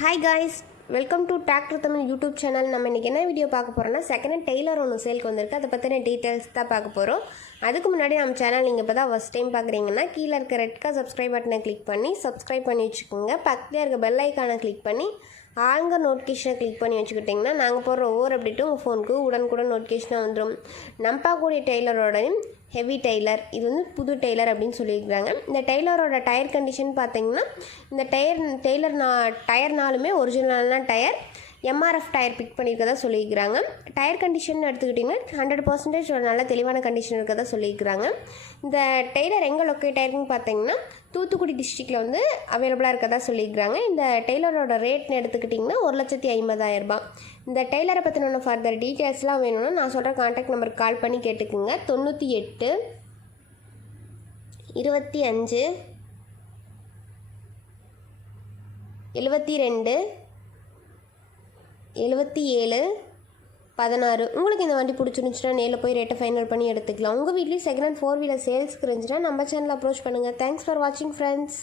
Hi guys, welcome to tractor Tamil YouTube channel. நம்ம இன்றைக்கி என்ன வீடியோ பார்க்க போகிறோம்னா, செகண்ட் ஹேண்ட் டெய்லர் ஒன்று சேலுக்கு வந்திருக்கு. அதை பற்றின டீட்டெயில்ஸ் தான் பார்க்க போகிறோம். அதுக்கு முன்னாடி நம்ம சேனல் நீங்கள் இப்போ தான் ஃபஸ்ட் டைம் பார்க்குறீங்கன்னா கீழே இருக்க ரெட் கலர் சப்ஸ்கிரைப் பட்டனை கிளிக் பண்ணி சப்ஸ்கிரைப் பண்ணி வச்சுக்கோங்க. பக்கத்தில் இருக்க பெல் ஐக்கானை கிளிக் பண்ணி ஆளுங்க நோட்டிஃபிகேஷனை கிளிக் பண்ணி வச்சுக்கிட்டிங்கன்னா நாங்கள் போடுற ஒவ்வொரு அப்டேட்டும் உங்கள் ஃபோனுக்கு உடனுக்குடன் நோட்டிஃபிகேஷனாக வந்துடும். நம்பாக்கூடிய டெய்லரோட ஹெவி டெய்லர், இது வந்து புது டெய்லர் அப்படின்னு சொல்லியிருக்கிறாங்க. இந்த டெய்லரோட டயர் கண்டிஷன் பார்த்தீங்கன்னா, இந்த டயர் நாலுமே ஒரிஜினலான டயர், எம்ஆர்எஃப் டயர் பிக் பண்ணியிருக்கதா சொல்லியிருக்கிறாங்க. டயர் கண்டிஷன் எடுத்துக்கிட்டிங்கன்னா 100% ஒரு நல்ல தெளிவான கண்டிஷன் இருக்கதா சொல்லியிருக்கிறாங்க. இந்த டெய்லர் எங்கே லொக்கேட் ஆயிருக்குன்னு பார்த்தீங்கன்னா, தூத்துக்குடி டிஸ்ட்ரிக்டில் வந்து அவைலபிளாக இருக்கதா சொல்லியிருக்கிறாங்க. இந்த டெய்லரோட ரேட்னு எடுத்துக்கிட்டிங்கன்னா 1,50,000 ரூபாய். இந்த டெய்லரை பற்றின ஃபர்தர் டீட்டெயில்ஸ்லாம் வேணும்னா நான் சொல்கிற கான்டாக்ட் நம்பருக்கு கால் பண்ணி கேட்டுக்குங்க. 98 25 72 77 16. உங்களுக்கு இந்த வண்டி பிடிச்சிருந்துச்சுன்னா நேரில் போய் ரேட்டை ஃபைனல் பண்ணி எடுத்துக்கலாம். உங்கள் வீட்லேயும் செகண்ட் ஹேண்ட் 4 வீலர் சேல்ஸ்க்கு இருந்துச்சுன்னா நம்ம சேனல் அப்ரோச் பண்ணுங்கள். தேங்க்ஸ் ஃபார் வாட்சிங் ஃப்ரெண்ட்ஸ்.